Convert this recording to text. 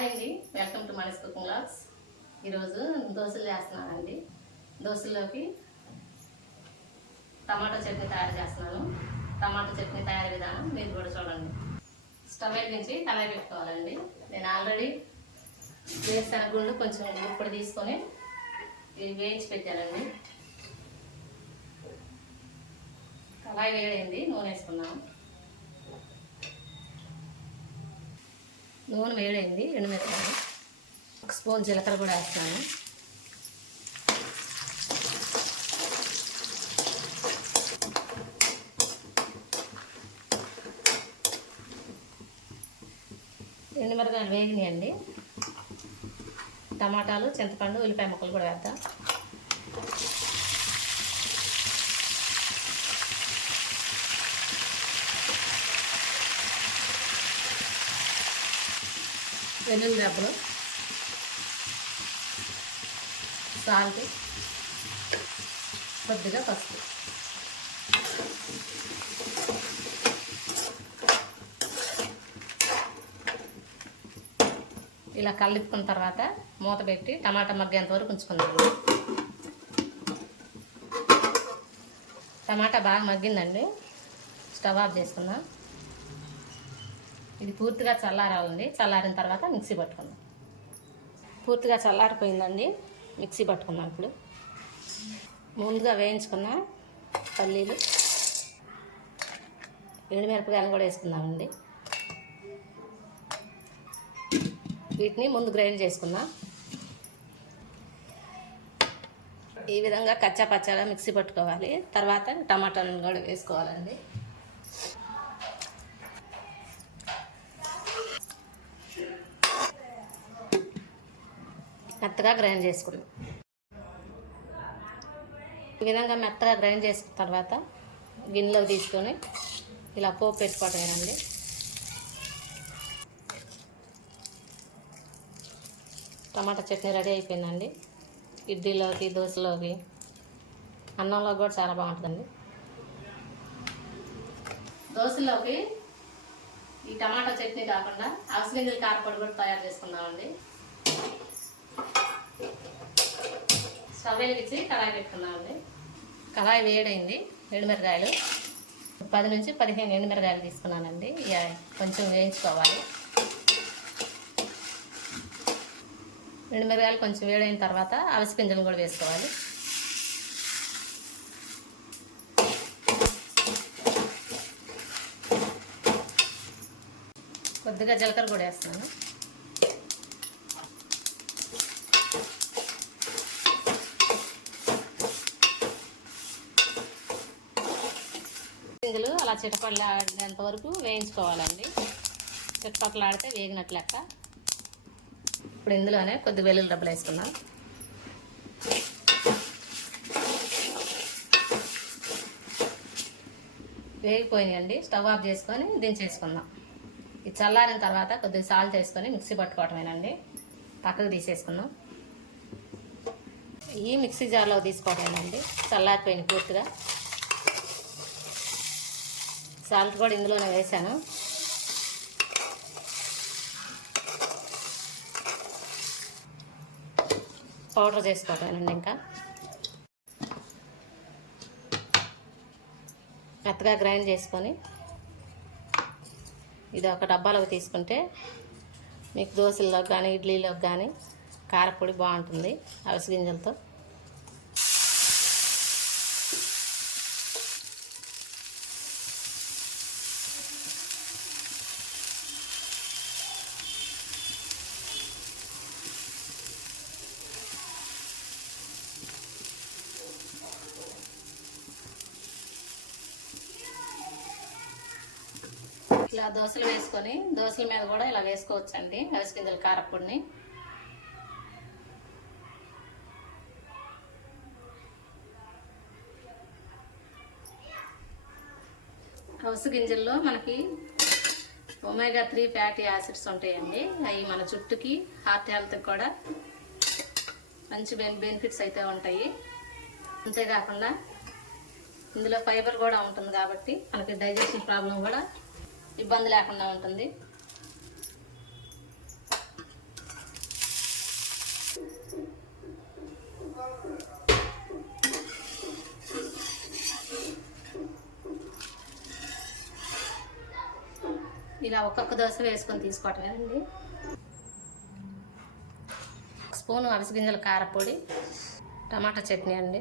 Hi అండి. Welcome to Manas cooking blogs ఈరోజు దోశలు చేస్తున్నానండి. దోశల్లోకి టమాటో చట్నీ తయారు చేస్తున్నాను. టమాటో చట్నీ తయారు విధానం మీరు కూడా చూడండి. స్టవ్ నుంచి కళాయి పెట్టుకోవాలండి. నేను ఆల్రెడీ వేరుశనగ కొంచెం ఇప్పుడు తీసుకొని ఇవి వేయించి పెట్టానండి. కళాయి వేడైంది నూనె వేసుకున్నాము నూనె వేడైంది ఎండుమిరపకాయలు. ఒక స్పూన్ జీలకర్ర కూడా వేస్తాను. ఎండుమిరపకాయలు వేగినాయండి. టమాటాలు చింతపండు ఉల్లిపాయ ముక్కలు కూడా వేద్దాం. వెల్లుల్లి దెబ్బలు సాల్ట్. కొద్దిగా పసుపు. ఇలా కలిపుకున్న తర్వాత మూత పెట్టి టమాటా మగ్గేంత వరకు ఉంచుకుందాం. టమాటా బాగా మగ్గిందండి. స్టవ్ ఆఫ్ చేసుకుందాం. ఇది పూర్తిగా చల్లారాలండి చల్లారిన తర్వాత మిక్సీ పట్టుకుందాం. పూర్తిగా చల్లారిపోయిందండి. మిక్సీ పట్టుకుందాం ఇప్పుడు. ముందుగా వేయించుకున్న పల్లీలు ఎండుమిరపకాయలు కూడా వేసుకుందామండి. వీటిని ముందు గ్రైండ్ చేసుకుందాం. ఈ విధంగా కచ్చా పచ్చగా మిక్సీ పట్టుకోవాలి. తర్వాత టమాటాలను కూడా వేసుకోవాలండి. మెత్తగా గ్రైండ్ చేసుకుందాం. ఈ విధంగా మెత్తగా గ్రైండ్ చేసుకున్న తర్వాత గిన్నెలో తీసుకొని ఇలా పోపు పెట్టుకోవటమేనండి టమాటా చట్నీ రెడీ అయిపోయిందండి. ఇడ్లీలోకి దోశలోకి అన్నంలో కూడా చాలా బాగుంటుందండి. దోశలోకి ఈ టమాటా చట్నీ కాకుండా అవసరం కారపొడి కూడా తయారు చేసుకుందామండి. స్టవ్ వెలిగించి కళాయి పెట్టుకున్నామండి. కళాయి వేడైంది ఎండుమిరకాయలు పది నుంచి పదిహేను ఎండుమిరకాయలు తీసుకున్నానండి. కొంచెం వేయించుకోవాలి. ఎండుమిరకాయలు కొంచెం వేడైన తర్వాత అలసి పింజలు కూడా వేసుకోవాలి. కొద్దిగా జీలకర్ర కూడా వేస్తున్నాను. గింజలు అలా చిటపట్లాడేంత వరకు వేయించుకోవాలండి. చిటపట్లాడితే వేగినట్లు లెక్క. ఇప్పుడు ఇందులోనే కొద్ది వెల్లుల్లి డబ్బులు వేసుకుందాం. వేగిపోయినాయండి. స్టవ్ ఆఫ్ చేసుకొని దించేసుకుందాం. ఇది చల్లారిన తర్వాత కొద్దిగా సాల్ట్ వేసుకొని మిక్సీ పట్టుకోవటమేనండి. పక్కకు తీసేసుకుందాం. ఈ మిక్సీ జార్లో తీసుకోవటమేనండి. చల్లారిపోయింది పూర్తిగా. సాల్ట్ కూడా ఇందులోనే వేసాను. పౌడర్ చేసుకోవటమేనండి ఇంకా. మెత్తగా గ్రైండ్ చేసుకొని ఇది ఒక డబ్బాలోకి తీసుకుంటే మీకు దోశల్లోకి కానీ ఇడ్లీలోకి కానీ కారపొడి బాగుంటుంది అలసి గింజలతో. ఇలా దోశలు వేసుకొని దోశల మీద కూడా ఇలా వేసుకోవచ్చండి అవిసి గింజల కారపొడిని. అవిసి గింజల్లో మనకి ఒమేగా త్రీ ఫ్యాటీ యాసిడ్స్ ఉంటాయండి. అవి మన జుట్టుకి హార్ట్ హెల్త్కి కూడా మంచి బెనిఫిట్స్ అయితే ఉంటాయి. అంతేకాకుండా ఇందులో ఫైబర్ కూడా ఉంటుంది కాబట్టి మనకి డైజెషన్ ప్రాబ్లం కూడా ఇబ్బంది లేకుండా ఉంటుంది. ఇలా ఒక్కొక్క దోశ వేసుకొని తీసుకోవటండి స్పూను అవిసి గింజల కారపొడి టమాటా చట్నీ అండి.